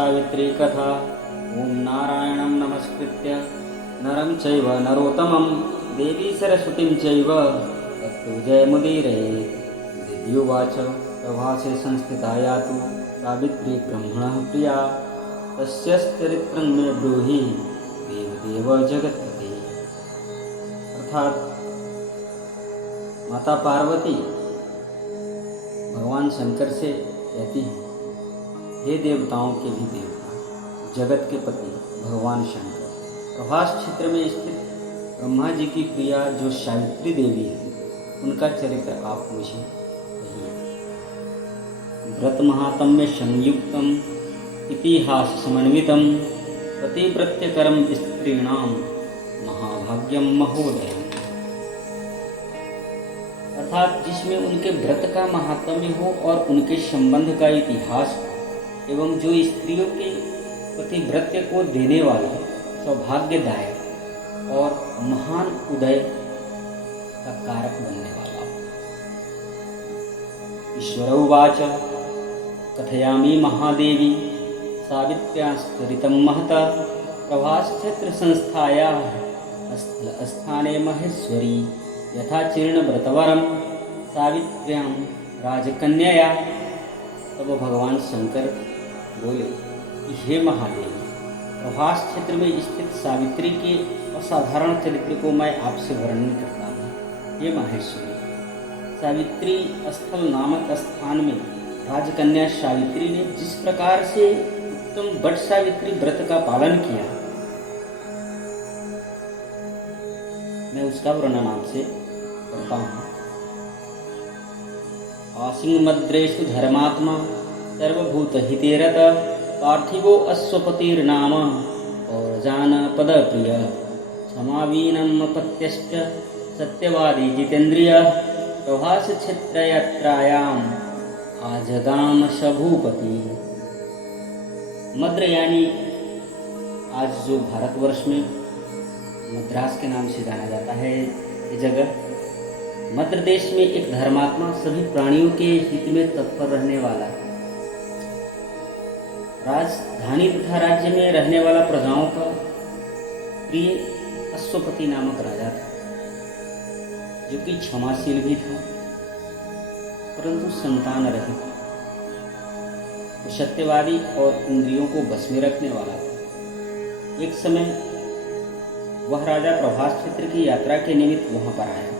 सावित्री कथा। ओम नारायणं नमस्कृत्य नरं चैव नरोत्तमं देवी सरस्वतीं चैव तत्तु जयमुदीरयेत्। देव्युवाच प्रभासे संस्थिता या तु सावित्री ब्रह्मणः प्रिया, तस्यश्चरित्रं मे ब्रूहि देवदेव जगत्पते। अर्थात माता पार्वती भगवान शंकर से कहती है, हे देवताओं के भी देवता, जगत के पति भगवान शंकर, प्रभास क्षेत्र में स्थित ब्रह्मा जी की प्रिया जो सावित्री देवी है, उनका चरित्र आप मुझे कहिए। व्रत महात्म्य संयुक्तम इतिहास समन्वितम पतिव्रत्यकरम स्त्रीणाम महाभाग्यम महोदय। अर्थात जिसमें उनके व्रत का महात्म्य हो और उनके संबंध का इतिहास हो, एवं जो स्त्रियों के पतिव्रत्य को देने वाला सौभाग्यदायक और महान उदय का कारक बनने वाला। ईश्वर उवाच कथयामि महादेवी सावित्र्याश्चरितं महता प्रभासक्षेत्र संस्थायाः स्थाने महेश्वरी यथा चीर्ण व्रतवरम सावित्र्यां राजकन्यया। तब भगवान शंकर बोले कि हे महादेव, प्रभास क्षेत्र में स्थित सावित्री के असाधारण चरित्र को मैं आपसे वर्णन करता हूँ। हे माहेश्वरी, सावित्री स्थल नामक स्थान में राजकन्या सावित्री ने जिस प्रकार से उत्तम वट सावित्री व्रत का पालन किया, मैं उसका वर्णन आपसे करता हूँ। आसीन मद्रेषु धर्मात्मा सर्वभूत हितेरत पार्थिवो अश्वपतिर्नाम और जान पद प्रिय क्षमावीनम पत्यश्च सत्यवादी जितेन्द्रिय प्रभास क्षेत्र यात्रायाम आजगाम शभूपति। मद्र यानी आज जो भारतवर्ष में मद्रास के नाम से जाना जाता है ये जगह, मद्र देश में एक धर्मात्मा सभी प्राणियों के हित में तत्पर रहने वाला, राजधानी तथा राज्य में रहने वाला प्रजाओं का प्रिय अश्वपति नामक राजा था, जो कि क्षमाशील भी था परंतु संतान रहित, तो सत्यवादी और इंद्रियों को बस में रखने वाला था। एक समय वह राजा प्रभास क्षेत्र की यात्रा के निमित्त वहां पर आया।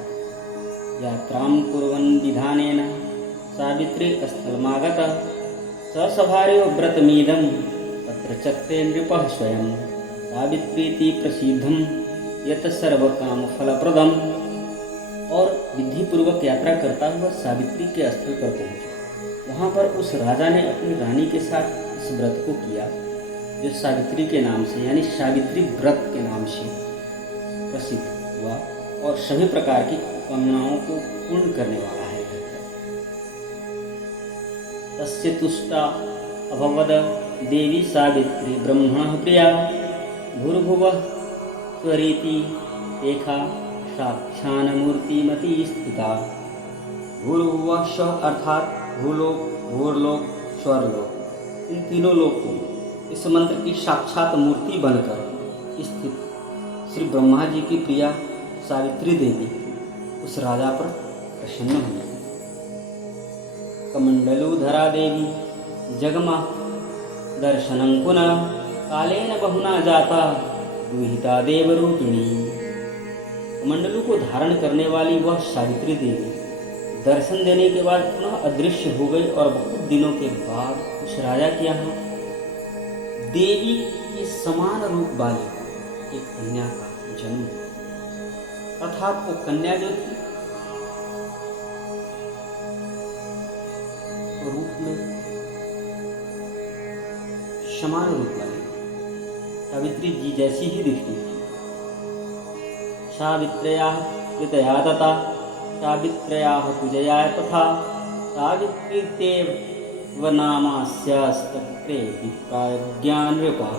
यात्रां कुर्वन् विधानेन सावित्री स्थलमागता ससभार्यो व्रतमीदं तत्र चक्रे नृपः स्वयं सावित्रीति प्रसिद्धं यत् सर्वकाम फलप्रदम्। और विधि पूर्वक यात्रा करता हुआ सावित्री के स्थल पर पहुंचा। वहां पर उस राजा ने अपनी रानी के साथ इस व्रत को किया जो सावित्री के नाम से यानी सावित्री व्रत के नाम से प्रसिद्ध हुआ और सभी प्रकार की कामनाओं को पूर्ण करने वाला है। तस्य तुष्टा अभवद देवी सावित्री ब्रह्मणः प्रिया भूर्भुवः स्वरीति देखा साक्षान मूर्तिमती स्थिता। भूर्भुवः स्व अर्थात भूलोक, भूर्लोक, स्वर्लोक, इन तीनों लोकों इस मंत्र की साक्षात मूर्ति बनकर स्थित श्री ब्रह्मा जी की प्रिया सावित्री देवी उस राजा पर प्रसन्न हुई। कमंडलूधरा देवी जगमा दर्शनं पुनः कालेन बहुना जाता दुहिता देवरूपिणी। कमंडलू को धारण करने वाली वह सावित्री देवी दर्शन देने के बाद पुनः अदृश्य हो गई और बहुत दिनों के बाद उस राजा के यहाँ देवी के समान रूप वाली एक कन्या का जन्म। अर्थात वो कन्या जो थी रूप में समान रूप वाली सावित्री जी जैसी ही दिखती थी। सावित्र्याः कृतया तथा सावित्र्याः पूजया तथा सावित्रीत्येव नामास्यास्तत्रे विप्राज्ञान नृपः।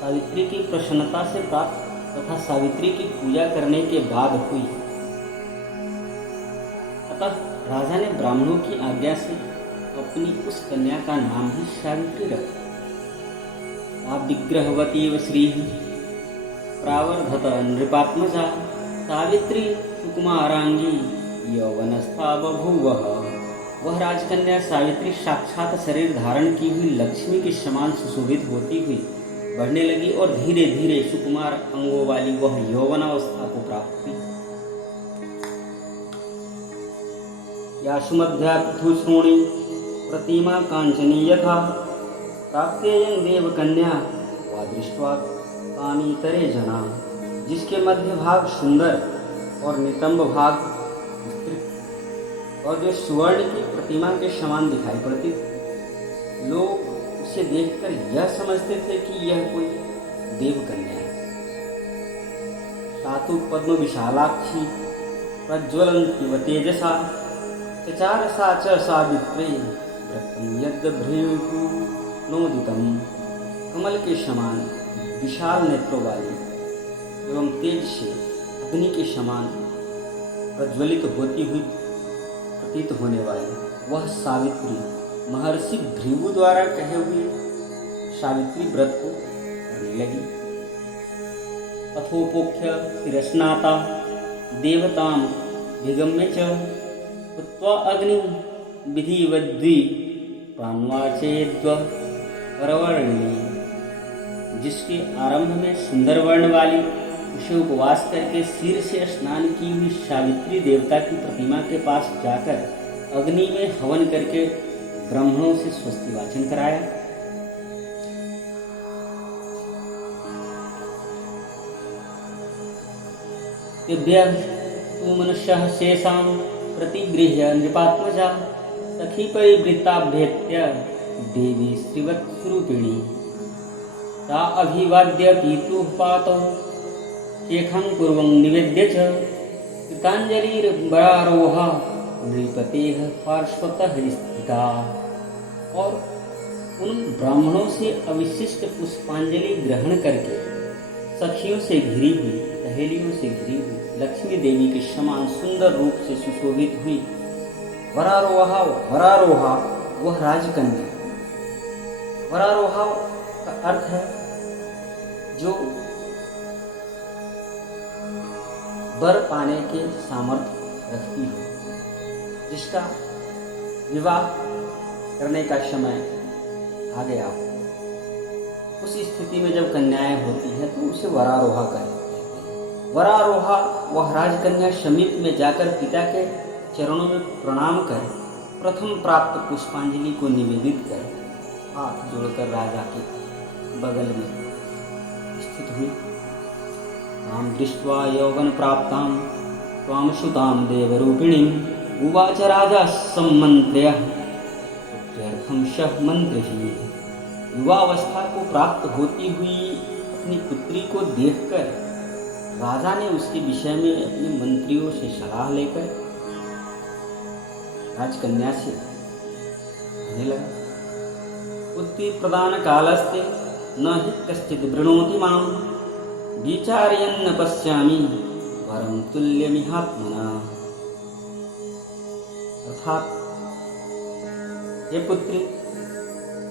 सावित्री की प्रसन्नता से प्राप्त तथा सावित्री की पूजा करने के बाद हुई। अतः राजा ने ब्राह्मणों की आज्ञा से अपनी उस कन्या का नाम ही सावित्री रखा। सा विग्रहवती व श्री प्रावर्धत नृपात्मजा सावित्री सुकुमारांगी यौवनस्था बभूवः। वह राजकन्या सावित्री साक्षात शरीर धारण की हुई लक्ष्मी के समान सुशोभित होती हुई बढ़ने लगी और धीरे धीरे सुकुमार अंगों वाली वह यौवनावस्था को प्राप्त हुई। या सुमध्या पृथु श्रोणी प्रतिमा कांचनी यथा प्राप्तेयं देव कन्या वा दृष्ट्वा कामीतरे जना। जिसके मध्य भाग सुंदर और नितंब भाग विस्तृत और जो सुवर्ण की प्रतिमा के समान दिखाई पड़ती थी, लोग उसे देखकर यह समझते थे कि यह कोई देव कन्या है। तातु पद्म विशालाक्षी प्रज्वलंती व तेजसा चचार सा च सावित्री व्रतम यद् भ्रेभु नोदितम। कमल के समान विशाल नेत्रों वाली एवं तेज से अग्नि के समान प्रज्वलित होती हुई प्रतीत होने वाली वह सावित्री महर्षि भृगु द्वारा कहे हुए सावित्री व्रत को करने लगी। अथोपोख्य शिरस्नाता देवताम विगम्य च उत्वा अग्नि विधिवद्वी प्राण्वाचेद्व परवर्णी। जिसके आरंभ में सुंदर वर्ण वाली उसे उपवास करके सिर से स्नान की हुई सावित्री देवता की प्रतिमा के पास जाकर अग्नि में हवन करके ब्राह्मणों से स्वस्ति वाचन कराया। तेभ्यः तु मनुष्यः शेषां प्रतिगृह्य नृपात्मजा सखी परिवृत्ताभ्येत्य देवी श्रीवत्स्वरूपिणी। ता अभिवाद्य पीतुः पातौ शेखं पूर्वं निवेद्य च कृतांजलिर्बरारोहा नृपतेः पार्श्वतः स्थिता। और उन ब्राह्मणों से अविशिष्ट पुष्पांजलि ग्रहण करके सखियों से घिरी हुई सहेलियों से घिरी हुई लक्ष्मी देवी के समान सुंदर रूप से सुशोभित हुई वरारोहा वह राजकन्या। वरारोहा का अर्थ है जो वर पाने के सामर्थ्य रखती हो, जिसका विवाह करने का समय आ गया हो। उस स्थिति में जब कन्याएं होती हैं तो उसे वरारोहा कहते हैं। वरारोहा वह राजकन्या समीप में जाकर पिता के चरणों में प्रणाम कर प्रथम प्राप्त पुष्पांजलि को निवेदित कर हाथ जोड़कर राजा के बगल में स्थित हुई। तां दृष्ट्वा यौवन प्राप्तां त्वां सुतां देवरूपिणीं उवाच राजा सम्मन्त्र्य पुत्र्यर्थं सह मंत्रिभिः। युवावस्था को प्राप्त होती हुई अपनी पुत्री को देखकर राजा ने उसके विषय में अपने मंत्रियों से सलाह लेकर राजकन्या से कहने लगा, पुत्री प्रदान कालस्ते न हि कश्चित् वृणोति मां विचार्यन्न पश्यामि वरं तुल्यमिहात्मना। अर्थात हे पुत्री,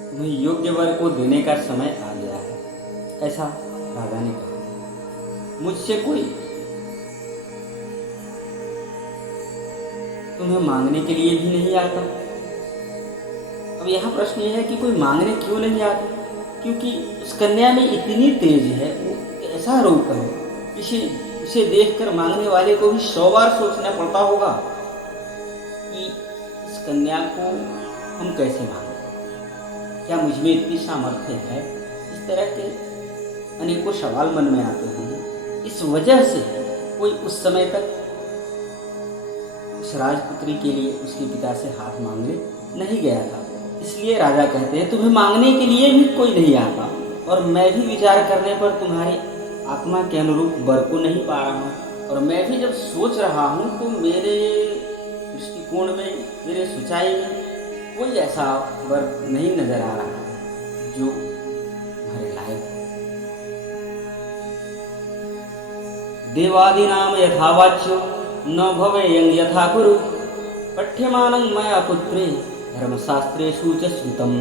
तुम्हें योग्य वर को देने का समय आ गया है, ऐसा राजा ने कहा। मुझसे कोई तुम्हें मांगने के लिए भी नहीं आता। अब यहाँ प्रश्न यह है कि कोई मांगने क्यों नहीं आता? क्योंकि उस कन्या में इतनी तेज है, वो ऐसा रूप है, उसे देखकर मांगने वाले को भी 100 बार सोचना पड़ता होगा कि इस कन्या को हम कैसे मांगें, क्या मुझ में इतनी सामर्थ्य है? इस तरह के अनेकों सवाल मन में आते हैं। इस वजह से कोई उस समय तक उस राजपुत्री के लिए उसके पिता से हाथ मांगने नहीं गया था। इसलिए राजा कहते हैं, तुम्हें मांगने के लिए भी कोई नहीं आता और मैं भी विचार करने पर तुम्हारी आत्मा के अनुरूप वर को नहीं पा रहा हूँ। और मैं भी जब सोच रहा हूँ तो मेरे दृष्टिकोण में, मेरे सोचाई में कोई ऐसा वर नहीं नजर आ रहा है जो तुम्हारे लायक है। देवादीनां यथावाच्यो न भवेयं यथा कुरु पठ्यमानं मया पुत्रे धर्मशास्त्रेषु च श्रुतम्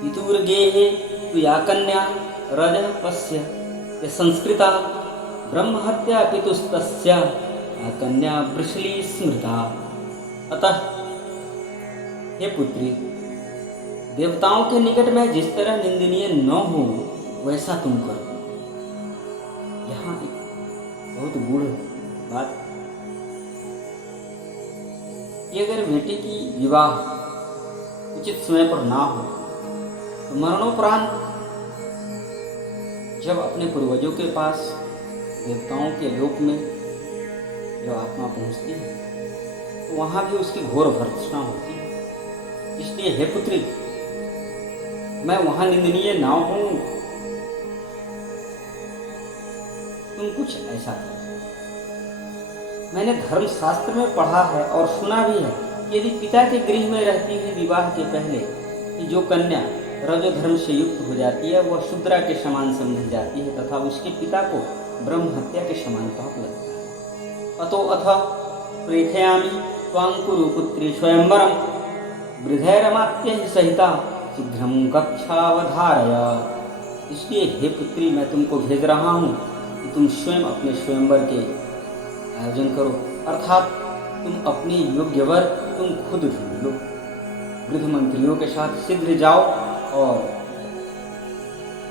पितुर्गेहे तु या कन्या रजः पश्य ये संस्कृता ब्रह्महत्या पितुस्तस्य या कन्या वृषली स्मृता। अतः हे पुत्री, देवताओं के निकट में जिस तरह निंदनीय न हो वैसा तुम करो। यहाँ एक बहुत गूढ़ बात कि अगर बेटे की विवाह उचित समय पर ना हो तो मरणोपरांत जब अपने पूर्वजों के पास देवताओं के लोक में जब आत्मा पहुंचती है तो वहां भी उसकी घोर भर्त्सना होती है। इसलिए हे पुत्री, मैं वहां निंदनीय ना हूं, तुम कुछ ऐसा करो। मैंने धर्मशास्त्र में पढ़ा है और सुना भी है कि यदि पिता के गृह में रहती हुई विवाह के पहले कि जो कन्या रजो धर्म से युक्त हो जाती है वह शूद्रा के समान समझी जाती है तथा उसके पिता को ब्रह्म हत्या के समान पाप लगता है। अतो अथ प्रेषयामि त्वां कुरु पुत्री स्वयंवरम वृद्धैरमात्य सहिता शीघ्रं कक्षावधारय। इसलिए हे पुत्री, मैं तुमको भेज रहा हूँ कि तुम स्वयं अपने स्वयंवर के आयोजन करो, अर्थात तुम अपनी योग्य वर तुम खुद ढूंढ लो। वृद्ध मंत्रियों के साथ शीघ्र जाओ और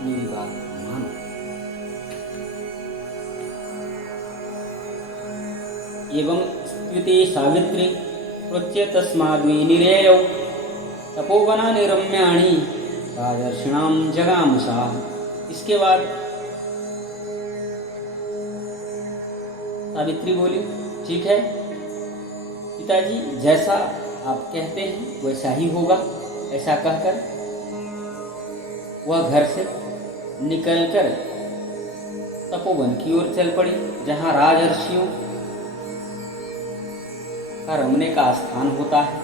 मेरी बात मानो। एवं स्थिति सावित्री प्रोच्य तस्माद्विनिरेयौ तपोवनानि रम्याणि राजर्षिणां जगामसा। इसके बाद सावित्री बोली, ठीक है पिताजी, जैसा आप कहते हैं वैसा ही होगा। ऐसा कहकर वह घर से निकलकर तपोवन की ओर चल पड़ी, जहाँ राजर्षियों का रमने का स्थान होता है।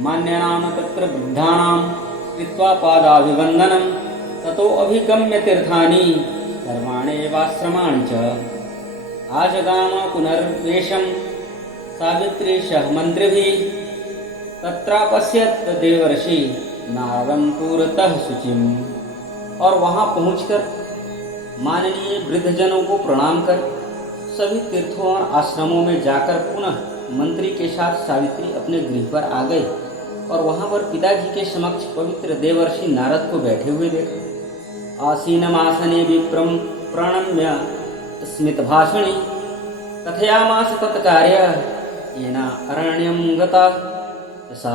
मान्यानाम तत्र वृद्धानाम कृत्वा पादाभिवंदनम ततो अभिगम्य तीर्थानि कर्माण्येवाश्रमाणि च। आजगाम पुनर्वेशम सावित्री सह मंत्रिभिः तत्रापश्यत् देवर्षि नारदं पुरतः शुचिम। और वहां पहुंचकर माननीय वृद्धजनों को प्रणाम कर सभी तीर्थों और आश्रमों में जाकर पुनः मंत्री के साथ सावित्री अपने गृह पर आ गए और वहां पर पिताजी के समक्ष पवित्र देवर्षि नारद को बैठे हुए देखा। आसीनमासने विप्रम प्रणम्य स्मित भाषणी कथयामास तत्कार्य येना अरण्यम गता। ऐसा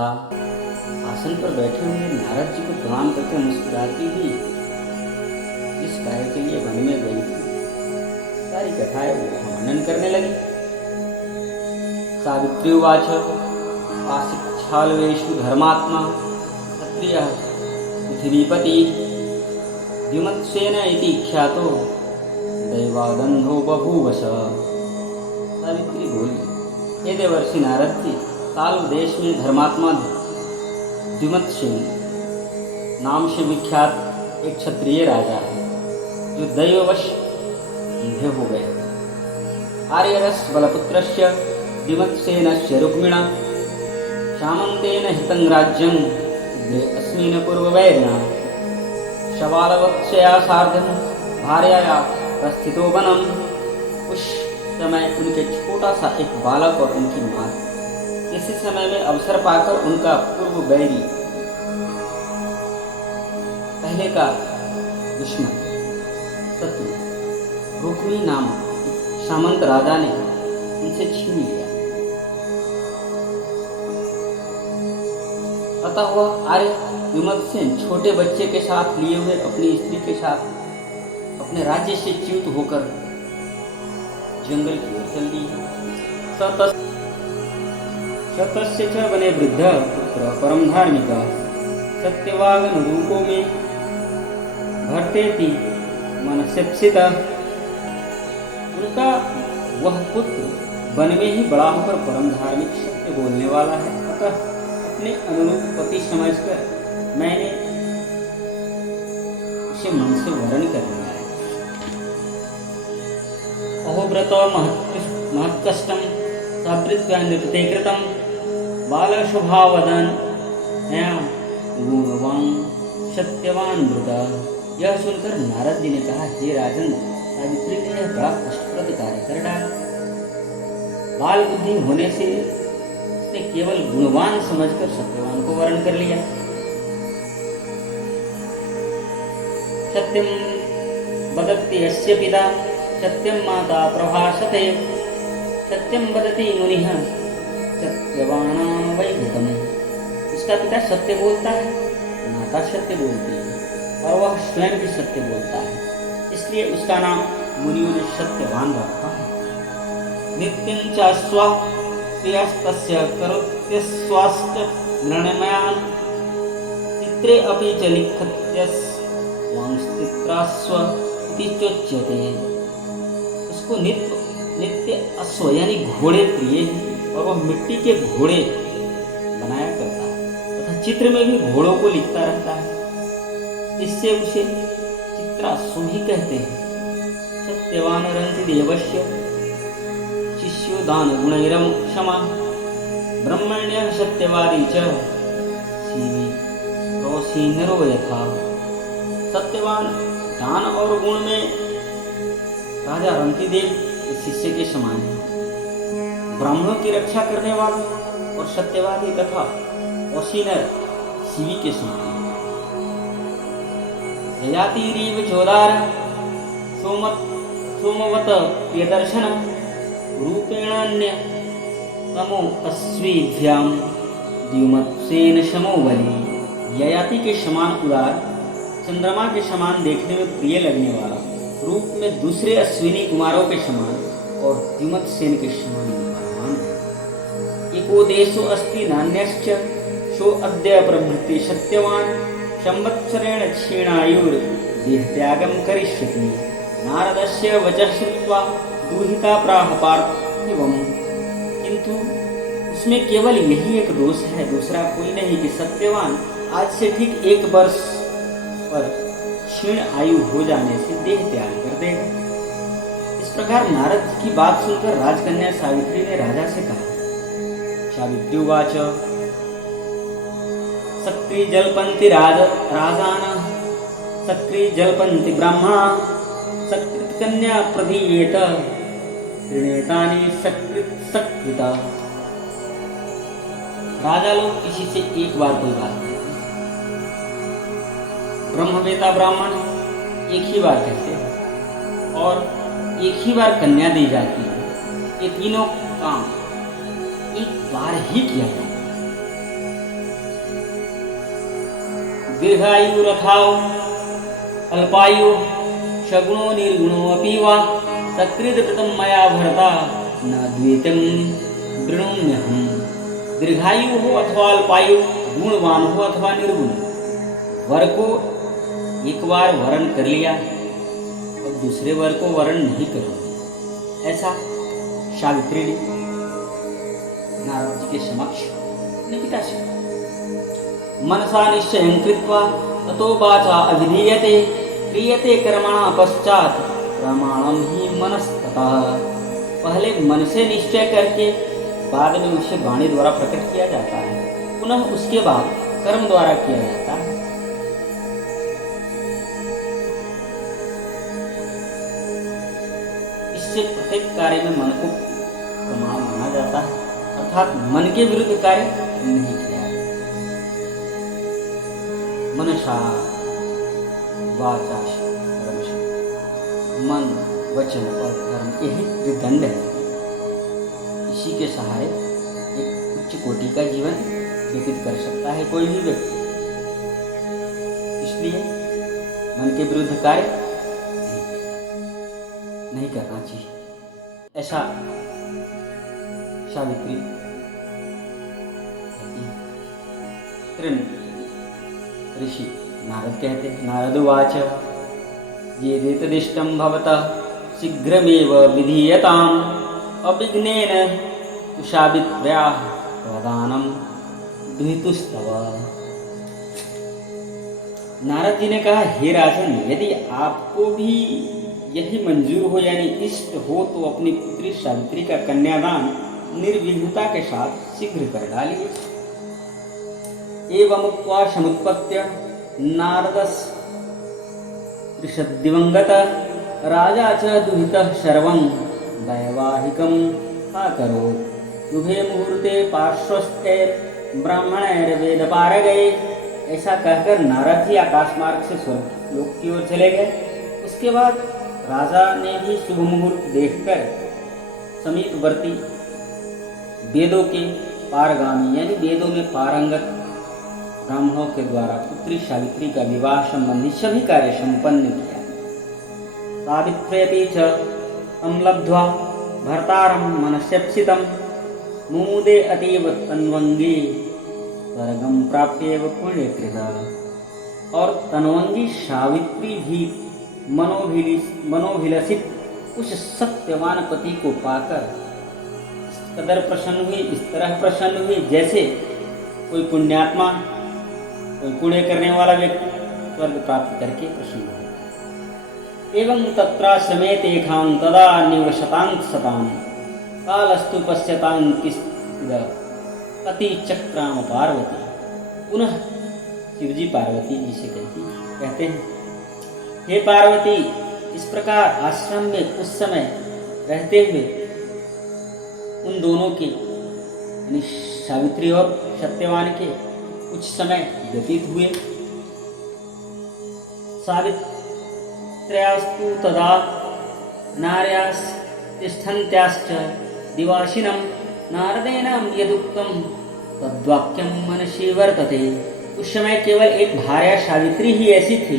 आसन पर बैठे हुए नारद जी को प्रणाम करके मुस्कुराती हुई इस कार्य के लिए वन में गई थी, सारी कथाएं वो वर्णन करने लगी। सावित्री उवाच आशिक्षालवेषु धर्मात्मा क्षत्रियः पृथिवीपति द्युमत्सेन इति ख्यातो दैवादन्धो बभूवश। सावित्री बोली, हे देवर्षि नारद जी, साल देश में धर्मात्मा द्युमत्सेन नाम से विख्यात एक क्षत्रिय राजा है जो दैववश अंधे हो गए। आर्यरस बलपुत्रस्य द्युमत्सेनस्य रुक्मिणा सामन्तेन हितं राज्यं अस्मिन् पूर्ववैरिणा शबालवत्सया सार्धं भार्याया प्रस्थितो वनम। उस समय उनके छोटा सा एक बालक और उनकी माँ। इसी समय में अवसर पाकर उनका पूर्व बैरी पहले का दुश्मन शत्रु रुक्मी नाम सामंत राजा ने उनसे छीन लिया। अतः वह आर्य द्युमत्सेन छोटे बच्चे के साथ लिए हुए अपनी स्त्री के साथ अपने राज्य से च्युत होकर जंगल की ओर चल दी। सतस्य च वने वृद्ध पुत्र परम धार्मिक सत्यवागन रूपों में भरतेति मनस्यप्सिता। उनका वह पुत्र वन में ही बड़ा होकर परम धार्मिक सत्य बोलने वाला है। अतः अपने अनुरूप पति समझकर मैंने उसे मन से वरण कर लिया है। अहोव्रत महत्कष्टम सावृत्या नृपते कृतम बाल स्वभावदन गुणवान सत्यवान मृदा। यह सुनकर नारद जी ने कहा, हे राजन, सावित्री ने यह बड़ा कष्टप्रद कार्य कर डाला। बाल बुद्धि होने से उसने केवल गुणवान समझकर सत्यवान को वर्ण कर लिया। सत्यम वदति यस्य पिता सत्यम माता प्रभाषते सत्यम वदति मुनिः सत्यवानां वैभवम्। उसका पिता सत्य बोलता है, माता सत्य बोलती है और वह स्वयं भी सत्य बोलता है, इसलिए उसका नाम मुनियों ने सत्यवान रखा है। नित्यं च स्वा प्रियस्तस्य करोत्यस्वाश्च निर्णयान् चित्रे अपि च लिखत्यस् वांस्तित्रास्व इति चोच्यते। उसको नित्य अश्व यानी घोड़े प्रिय हैं और वह मिट्टी के घोड़े बनाया करता है तथा चित्र में भी घोड़ों को लिखता रहता है, इससे उसे चित्राश्व भी कहते हैं। सत्यवान रंति देवस्य शिष्यो दान गुणैरम क्षमा ब्रह्मण्य सत्यवादी च सीवी कौशीनरो यथा। सत्यवान दान और गुण में राजा रंतिदेव शिष्य के समान है, ब्राह्मणों की रक्षा करने वाला और सत्यवादी तथा कौशीनर शिवी के समान है। ययातिरीव चोदार सोमवत प्रियदर्शन रूपेणान्य तमो अश्वीभ्याम द्युमत्सेन शमो बलि। ययाति के समान उदार, चंद्रमा के समान देखने में प्रिय लगने वाला, रूप में दूसरे अश्विनी कुमारों के समान और द्युमत्सेन के समान बलवान है। एको देशो अस्ति नान्यश्च सो अद्य प्रभृति सत्यवान संवत्सरेण क्षीणायुर देहत्यागं करिष्यति। नारदस्य वचः श्रुत्वा दुहिता प्राह पार्थिवम्। किंतु उसमें केवल यही एक दोष है, दूसरा कोई नहीं कि सत्यवान आज से ठीक 1 वर्ष पर क्षीण आयु हो जाने से देह त्याग कर देगा। इस प्रकार नारद की बात सुनकर राजकन्या सावित्री ने राजा से कहा। सावित्री उवाच सक्री जल्पन्ति राजान सक्री जल्पन्ति ब्राह्मणा सकृत कन्या प्रदीयेत त्रिनेतानि सकृत सकृता। राजा लोग किसी से एक बार कोई बात कहते, ब्रह्मवेता ब्राह्मण एक ही बार कहते हैं और एक ही बार कन्या दी जाती है। ये तीनों काम एक बार ही किया जाता है। दीर्घायु रथाओ अल्पायु सगुणो निर्गुणो अपि वा सकृत कृतं मया भरता न द्वैतं वृणोम्यहम्। दीर्घायु हो अथवा अल्पायु, गुणवान हो अथवा निर्गुण, वर को एक बार वरण कर लिया और दूसरे वर को वरण नहीं करूंगी, ऐसा सावित्री ने नारद जी के समक्ष अपने पिता से मनसा निश्चयं कृत्वा ततो वाचा अभिधीयते क्रियते कर्मणा पश्चात प्रमाणम ही मनस्ततः। पहले मन से निश्चय करके बाद में उसे वाणी द्वारा प्रकट किया जाता है, पुनः उसके बाद कर्म द्वारा किया जाता है। इससे प्रत्येक कार्य में मन को प्रमाण माना जाता है, अर्थात मन के विरुद्ध कार्य नहीं किया है। मनसा वाचा मन वचन और कर्म यही त्रिदंड है। इसी के सहारे एक उच्च कोटि का जीवन व्यतीत कर सकता है कोई भी व्यक्ति। इसलिए मन के विरुद्ध कार्य नहीं करना चाहिए, ऐसा सावित्री ऋषि नारद कहते हैं। नारद उवाच येदेतदिष्टं भवतः शीघ्रमेव विधीयताम् अविघ्नेन तु सावित्र्याः प्रदानं दुहितुस्तव। नारद जी ने कहा, हे राजन, यदि आपको भी यही मंजूर हो यानी इष्ट हो तो अपनी पुत्री सावित्री का कन्यादान निर्विघ्नता के साथ शीघ्र कर डालिए। एवं उक्त्वा समुत्पत्य नारदस् त्रिशद्दिवंगतः राजा च दुहितः सर्वं वैवाहिकम् अकरोत्। शुभे मुहूर्ते पार्श्वस्थे ब्राह्मणैर्वेदपारगैः। ऐसा कहकर नारद जी आकाश मार्ग से स्वर्ग लोक की ओर चले गए। उसके बाद राजा ने भी शुभ मुहूर्त देखकर समीपवर्ती वेदों के पारगामी यानी वेदों में पारंगत ब्राह्मणों के द्वारा पुत्री सावित्री का विवाह संबंधी सभी कार्य संपन्न किया। सावित्र्यपि च तं लब्ध्वा भर्तारं मनस्यप्सितं मुमुदे अतीव तन्वंगी स्वर्गं प्राप्येव पुण्यकृता। और तन्वंगी सावित्री भी मनोभिलषित उस सत्यवान पति को पाकर इस कदर प्रसन्न हुई, इस तरह प्रसन्न हुई जैसे कोई पुण्यात्मा, कोई पुण्य करने वाला व्यक्ति स्वर्ग प्राप्त करके प्रसन्न हो। एवं तत्राश्रमे तेषां तदा निवसतां सतां कालस्तु पश्यतां किस्तिद अति चक्राम पार्वती। पुनः शिवजी पार्वती जी से कहते हैं, हे पार्वती, इस प्रकार आश्रम में उस समय रहते हुए उन दोनों के यानी सावित्री और सत्यवान के कुछ समय व्यतीत हुए। सावित्र्यास्तु तदा नार्यास् तिष्ठन्त्याश्च दिवाशिनं नारदेन यदुक्तं तद्वाक्यं मनसि वर्तते। उस समय केवल एक भार्या सावित्री ही ऐसी थी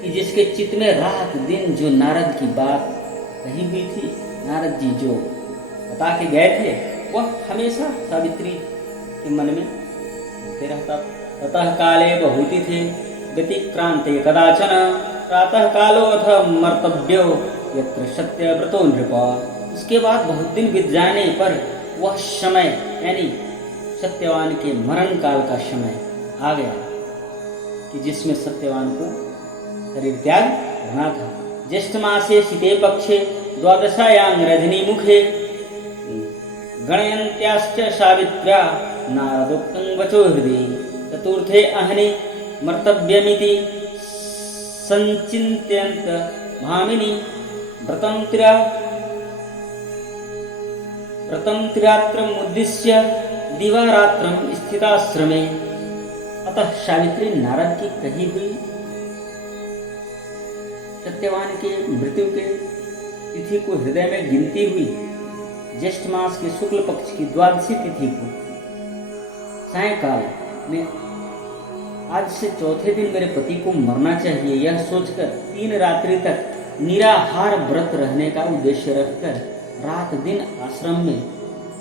कि जिसके चित्त में रात दिन जो नारद की बात कही हुई थी, नारद जी जो बता के गए थे, वह हमेशा सावित्री के मन में होते रहता। ततः काले बहुति थे व्यतिक्रांते कदाचन प्रातः कालो अथ मर्तव्यो यत्र सत्यव्रतो नृप। उसके बाद बहुत दिन बीत जाने पर वह समय यानी सत्यवान के मरण काल का समय आ गया कि जिसमें सत्यवान को शरीर त्याग करना था। ज्येष्ठ मासे शीते पक्षे द्वादशायां रजनी मुखे गणयन्त्याश्च सावित्र्या नारदोक्तं वचो हृदि। चतुर्थे अहनि मर्तव्यमिति संचिन्त्यन्त भामिनी व्रतं त्रिरात्रम् उद्दिश्य दिवारात्रं स्थिताश्रमे। अतः सावित्री नारद की कही हुई सत्यवान के मृत्यु के तिथि को हृदय में गिनती हुई ज्येष्ठ मास के शुक्ल पक्ष की द्वादशी तिथि को सायंकाल में आज से चौथे दिन मेरे पति को मरना चाहिए, यह सोचकर 3 रात्रि तक निराहार व्रत रहने का उद्देश्य रखकर रात दिन आश्रम में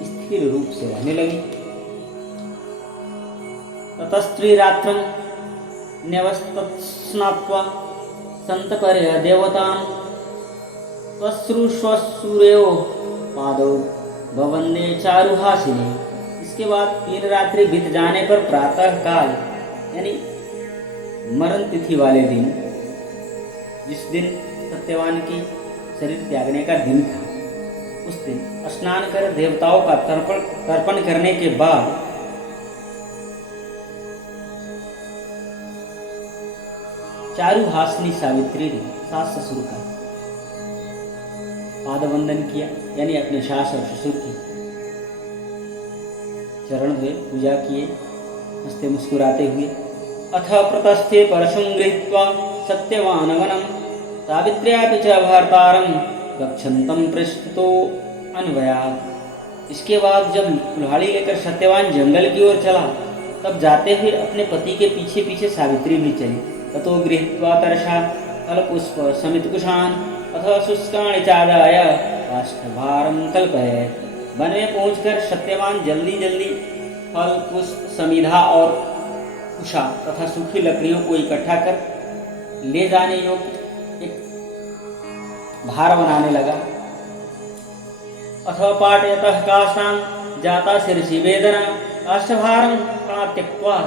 स्थिर रूप से रहने लगी। ततस्त्री रात्रं न्यवस्तस्नात्वा संतपर्य देवतां स्वश्रूष्वसूर्यो पादौ भवन्दे चारुहासिनी। इसके बाद 3 रात्रि बीत जाने पर प्रातः काल यानी मरण तिथि वाले दिन, जिस दिन सत्यवान की शरीर त्यागने का दिन था, उस दिन स्नान कर देवताओं का तर्पण करने के बाद चारुहासिनी सावित्री ने सास ससुर का पादवंदन किया, यानी अपने सास और ससुर की चरण धोए, पूजा किए, हंसते मुस्कुराते हुए। अथ प्रतस्थे परशुं गृहीत्वा सत्यवान वनं सावित्र्यापि च भर्तारं गच्छन्तं पृष्ठतो अन्वयात्। इसके बाद जब कुल्हाड़ी लेकर सत्यवान जंगल की ओर चला, तब जाते हुए अपने पति के पीछे पीछे सावित्री भी चली। ततो गृहीत्वा तरसा फलपुष्प समितकुशान् अथ शुष्काणि चादाय काष्ठभारं कल्पयेत्। वन में पहुंचकर सत्यवान जल्दी जल्दी फल पुष्प समिधा और कुशा तथा सूखी लकड़ियों को इकट्ठा कर ले जाने योग्य एक भार बनाने लगा। अथ पाटयतः काष्ठां जाता शिरसि वेदना काष्ठभारं त्यक्त्वा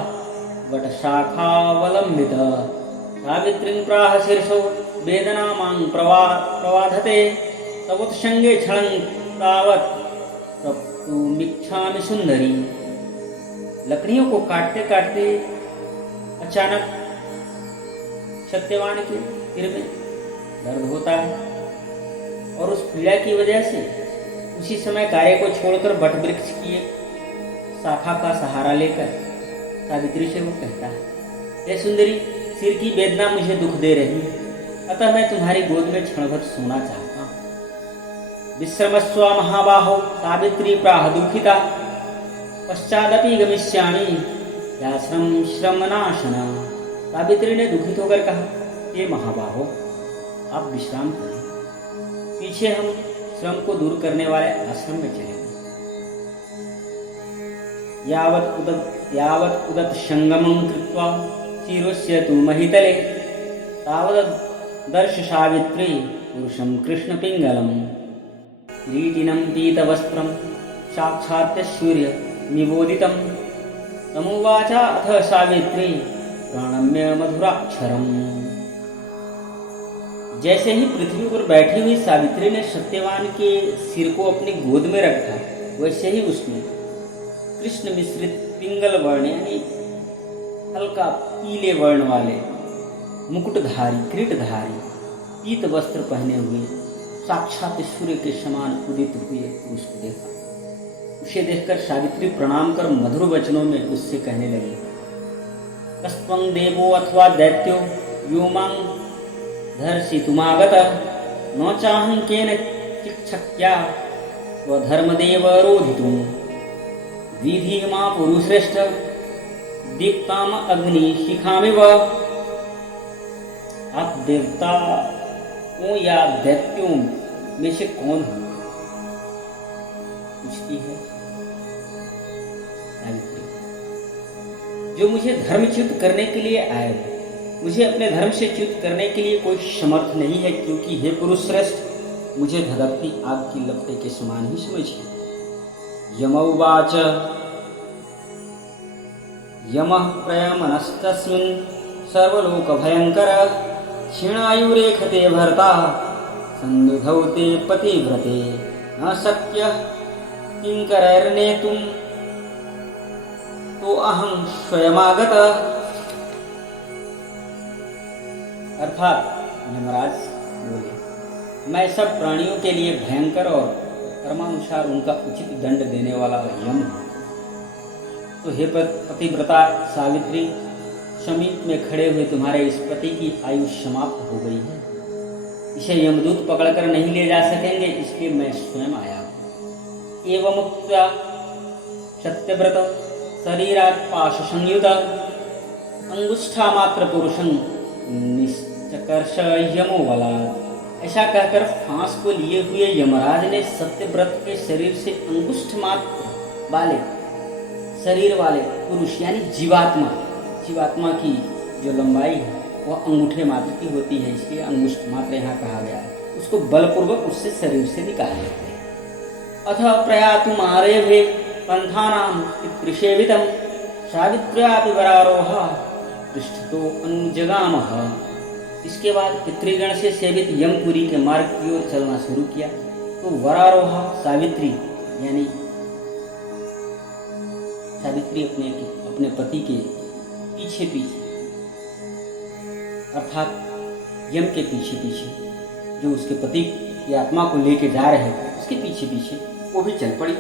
वटशाखावलम्बित। सावित्रीं प्राह शीर्षो वेदना मां प्रवाधते तवोत्संगे क्षणं तावत् मिच्छामि सुंदरी। लकड़ियों को काटते काटते अचानक सत्यवान के सिर में दर्द होता है और उस पीड़ा की वजह से उसी समय कार्य को छोड़कर बट वृक्ष की एक शाखा का सहारा लेकर सावित्री से वो कहता है, हे सुंदरी, सिर की वेदना मुझे दुख दे रही है, अतः मैं तुम्हारी गोद में क्षणभर सोना चाहता हूँ। विश्रमस्व महाबाहो सावित्री प्राह दुखिता, पश्चादपि गमिष्यामि याश्रम श्रमनाशना। सावित्री ने दुखित होकर कहा, हे महाबाहो, आप विश्राम करें, पीछे हम श्रम को दूर करने वाले आश्रम में चलेंगे। यावत् उदत संगमं कृत्वा चिरोस्य तु महितले, तावद् दर्श सावित्री पुरुषं कृष्ण पिंगलम। किरीटिनं पीतवस्त्रं साक्षात् सूर्य निबोधितं, तमुवाचा अथ सावित्री प्रणम्य मधुराक्षरम। जैसे ही पृथ्वी पर बैठी हुई सावित्री ने सत्यवान के सिर को अपनी गोद में रखा, वैसे ही उसने कृष्ण मिश्रित पिंगल वर्ण यानी हल्का पीले वर्ण वाले मुकुटधारी किरीटधारी पीत वस्त्र पहने हुए साक्षात सूर्य के समान उदित हुए पुरुष को देखा। उसे देखकर सावित्री प्रणाम कर मधुर वचनों में उससे कहने लगी, कस्त्वं देवो अथवा दैत्यो व्योमां धर्षितुमागत, न चाहं केन चिक्षक्या स्वधर्मदेव रोधितुं। विधि मा पुरुषश्रेष्ठ दीप्ताम अग्नि शिखामिव। आप देवताओं या दैत्यों में से कौन हो, पूछती है सावित्री, जो मुझे धर्मच्युत करने के लिए आए हो। मुझे अपने धर्म से च्युत करने के लिए कोई समर्थ नहीं है, क्योंकि हे पुरुष श्रेष्ठ, मुझे धधकती आग की लपटे के समान ही समझिए। यमौवाच यमः प्रयमनस्तस्मिन् सर्वलोक भयंकर, क्षीणायुरेखते भर्ता सन्निधौ ते पतिव्रते, न शक्य किंकरैर्नेतुं तो अहं स्वयमागत। अर्थात यमराज बोले, मैं सब प्राणियों के लिए भयंकर और कर्मानुसार उनका उचित दंड देने वाला यम हूँ। तो हे पतिव्रता सावित्री, समीप में खड़े हुए तुम्हारे इस पति की आयु समाप्त हो गई है, इसे यमदूत पकड़कर नहीं ले जा सकेंगे, इसलिए मैं स्वयं आया हूँ। एवं उक्त्वा सत्यव्रत शरीरात् पाश संयुत अंगुष्ठा मात्र पुरुषं निश्चकर्ष यमो बलात्। ऐसा कहकर फांस को लिए हुए यमराज ने सत्यव्रत के शरीर से अंगुष्ठ मात्र वाले शरीर वाले पुरुष यानी जीवात्मा की जो लंबाई है वह अंगूठे मात्र की होती है, इसलिए अंगुष्ठ मात्र यहाँ कहा गया है, उसको बलपूर्वक उससे शरीर से निकाल लेते हैं। अथ प्रयातुम आरेभे पंथानाम पितृसेवितम, सावित्र्यापि वरारोह पृष्ठतो अनुजगामः। इसके बाद पितृगण से सेवित यमपुरी के मार्ग की ओर चलना शुरू किया। तो वरारोह सावित्री यानी सावित्री अपने पति के पीछे पीछे अर्थात यम के पीछे पीछे जो उसके पति की आत्मा को लेके जा रहे थे उसके पीछे पीछे वो भी चल पड़ी।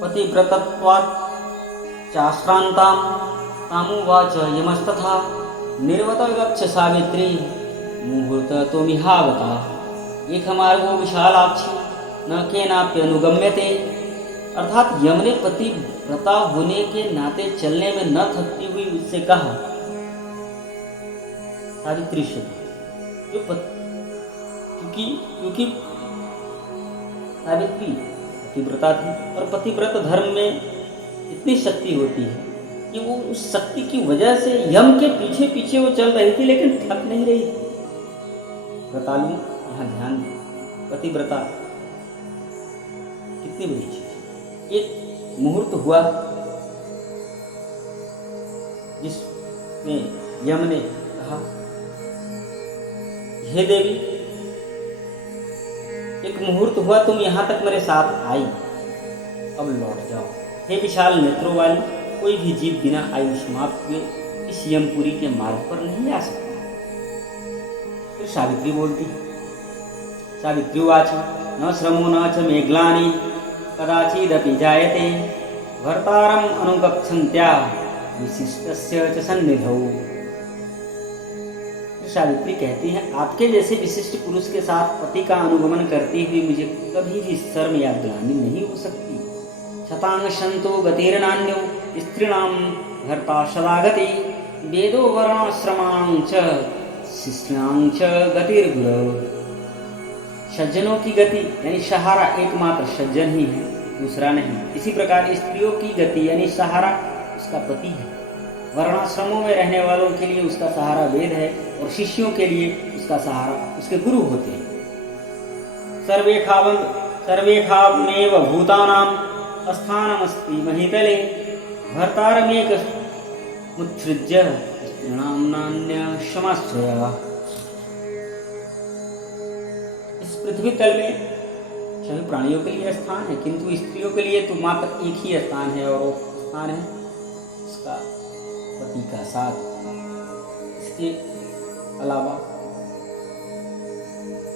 पतिव्रतत्वात् चाश्रान्तां तामुवाच यमस्तथा निर्वत गच्छ सावित्री मुहूर्त तो मिहावता एकमार्गो विशालाक्षी न केनाप्यनुगम्यते। अर्थात यम ने पतिव्रता होने के नाते चलने में न थकती हुई उससे कहा, सावित्री से जो क्योंकि सावित्री पतिव्रता थी और पतिव्रत धर्म में इतनी शक्ति होती है कि वो उस शक्ति की वजह से यम के पीछे पीछे वो चल रही थी लेकिन थक नहीं रही थी। व्रतालु यहाँ ध्यान दें, पतिव्रता कितनी बड़ी चीज। एक मुहूर्त हुआ जिसमें यम ने कहा, हे देवी एक मुहूर्त हुआ तुम यहाँ तक मेरे साथ आई, अब लौट जाओ। हे विशाल नेत्रों वाली, कोई भी जीव बिना आयु समाप्त हुए इस यमपुरी के मार्ग पर नहीं आ सकता। फिर सावित्री बोलती, सावित्री उवाच न श्रमो न च मे ग्लानि कदाचिदपि जायते भर्तारम् अनुगच्छन्त्या विशिष्टस्य च सन्निधौ। सावित्री कहती है, आपके जैसे विशिष्ट पुरुष के साथ पति का अनुगमन करती हुई मुझे कभी भी शर्म या ग्लानि नहीं हो सकती। शतांग शंतो गतिर्नान्यो स्त्रीणाम भर्ता सदागति वेदो वर्णाश्रमां च शिष्यां च गतिर्गुरौ। सज्जनों की गति यानी सहारा एकमात्र सज्जन ही है, दूसरा नहीं। इसी प्रकार स्त्रियों की गति यानी सहारा उसका पति है। वर्णाश्रमों में रहने वालों के लिए उसका सहारा वेद है और शिष्यों के लिए उसका सहारा उसके गुरु होते हैं। सर्वेखामेव भूतानां स्थानमस्ति महीतले भर्तारमेक मुत्सृज्य स्त्रीणां नान्य समाश्रयः। इस पृथ्वी तल में सभी प्राणियों के लिए स्थान है, किंतु स्त्रियों के लिए तो मात्र एक ही स्थान है, और वो स्थान है उसका पति का साथ। इसके अलावा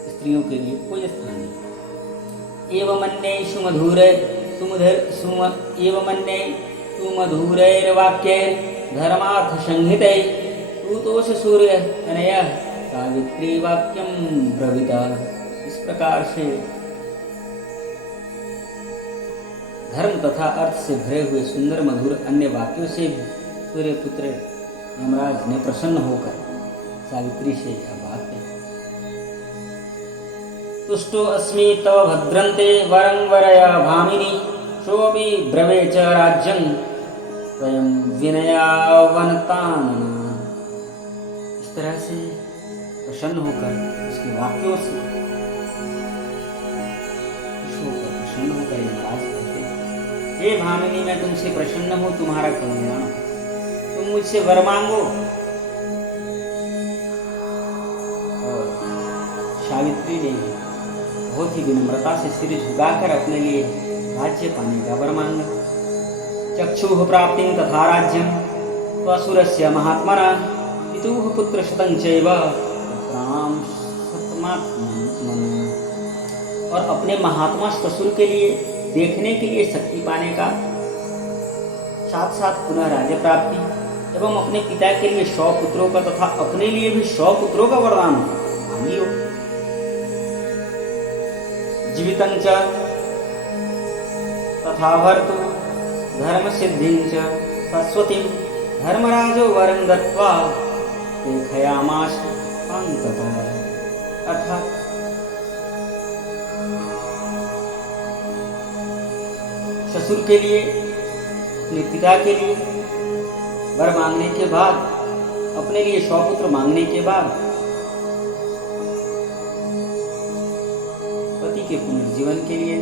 स्त्रियों के लिए कोई स्थान नहीं। एवमन्ये सुमधुरैर्वाक्यैर् धर्मार्थ संहितै सूतोष सूर्य तनयः सावित्री वाक्यं ब्रवीता। इस प्रकार से धर्म तथा अर्थ से भरे हुए सुंदर मधुर अन्य वाक्यों से सूर्यपुत्र यमराज ने प्रसन्न होकर सावित्री से यह बात कही। तुष्टो अस्मि तव भद्रन्ते वरं वरय भामिनी सोऽपि ब्रवे च राज्यं स्वयं विनयावनतानना। इस तरह से प्रसन्न होकर उसके वाक्यों से प्रसन्न होकर यमराज कहते, हे भामिनी, मैं तुमसे प्रसन्न हूँ, तुम्हारा कल्याण हो, तुम मुझसे वर मांगो। और सावित्री ने बहुत ही विनम्रता से सिर झुकाकर अपने लिए राज्य पाने का वर मांगा। चक्षुः प्राप्तिं तथा राज्यं स्वसुरस्य महात्मना पितुः पुत्र शतं चैव पुत्राणां शतमात्मना। और अपने महात्मा ससुर के लिए देखने के लिए शक्ति पाने का, साथ साथ पुनः राज्य प्राप्ति एवं अपने पिता के लिए 100 पुत्रों का तथा अपने लिए भी 100 पुत्रों का वरदान मांगियो। जीवितं च तथा भर्तु धर्म सिद्धिं च सरस्वतीं धर्मराजो वरं दत्त्वा लेखयामास पांततः। अर्थात ससुर के लिए, अपने पिता के लिए वर मांगने के बाद, अपने लिए 100 पुत्र मांगने के बाद पति के पुनर्जीवन के लिए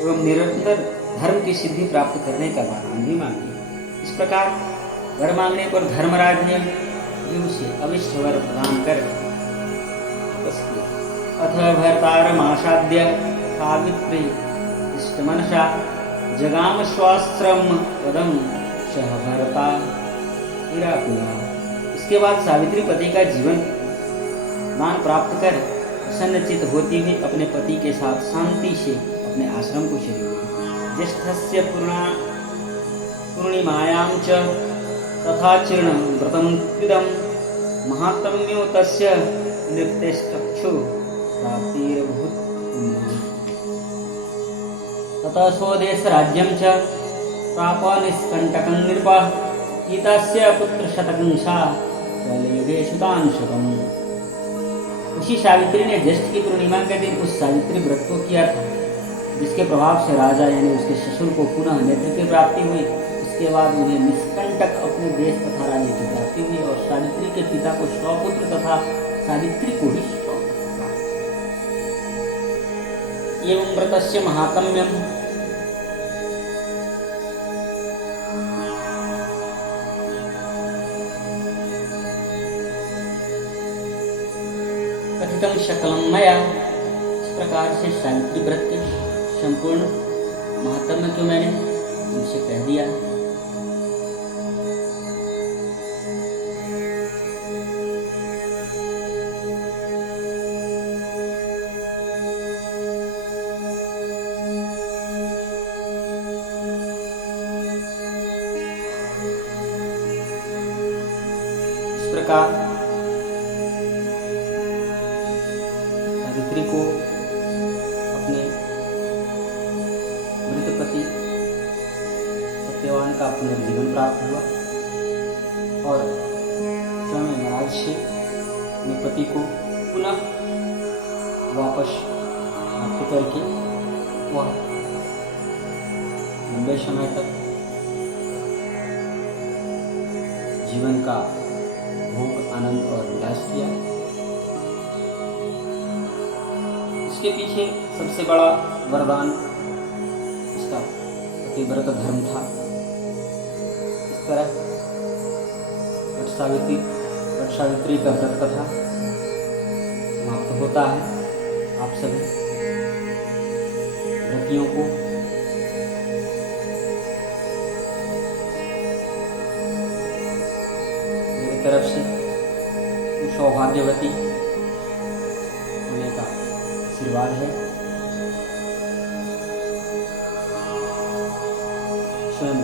एवं निरंतर धर्म की सिद्धि प्राप्त करने का वरदान भी मांगी। इस प्रकार वर मांगने पर धर्मराज ने भी उसे अवश्य वर प्रदान कर बस किया। अथ भर्तारमासाद्य सावित्री मनसा जगाम स्वास्त्रम पदम सह भरता विराकुला। इसके बाद सावित्री पति का जीवन मान प्राप्त कर प्रसन्नचित होती हुई अपने पति के साथ शांति से अपने आश्रम को चली गई। ज्येष्ठस्य पूर्णिमायां च तथा चीर्ण व्रतं कृतं महात्म्यो तस्य नृत्यश्चक्षु प्राप्तिरभूत्। ततः स्वदेश राज्यं च प्राप निष्कंटकं नृपः गीतास्य पुत्र शतकंसा स्वलेभे सुतांशकम्। उसी सावित्री ने ज्येष्ठ की पूर्णिमा के दिन उस सावित्री व्रत को किया था, जिसके प्रभाव से राजा यानी उसके ससुर को पुनः नेत्र की प्राप्ति हुई। उसके बाद उन्हें निष्कंटक अपने देश तथा राज्य की प्राप्ति हुई और सावित्री के पिता को 100 पुत्र तथा सावित्री को ही 100 पुत्र। एवं व्रतस्य महात्म्यम कथितं शकलं मया। इस प्रकार से सावित्री व्रत के संपूर्ण महात्म्य को मैंने तुमसे कह दिया। इस प्रकार सावित्री को अपने मृत पति सत्यवान का पुनर्जीवन प्राप्त हुआ और स्वयं महाराज से अपने पति को पुनः वापस प्राप्त करके वह लंबे समय तक जीवन का भोग आनंद और विलास किया। इसके पीछे सबसे बड़ा वरदान इसका पतिव्रत धर्म था। इस तरह वट सावित्री का व्रत कथा समाप्त होता है। आप सभी व्रतियों को मेरी तरफ से सौभाग्यवती होने का आशीर्वाद है। स्वयं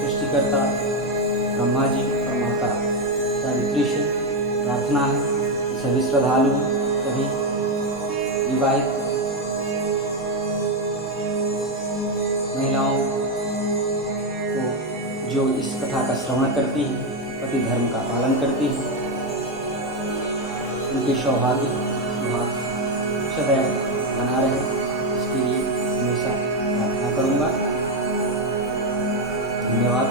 सृष्टिकर्ता ब्रह्मा जी और माता सावित्री से प्रार्थना है कि सभी श्रद्धालु, सभी विवाहित महिलाओं को जो इस कथा का श्रवण करती है, पति धर्म का पालन करती है, उनके सौभाग्य सदैव बना रहे, इसके लिए हमेशा प्रार्थना करूँगा। धन्यवाद।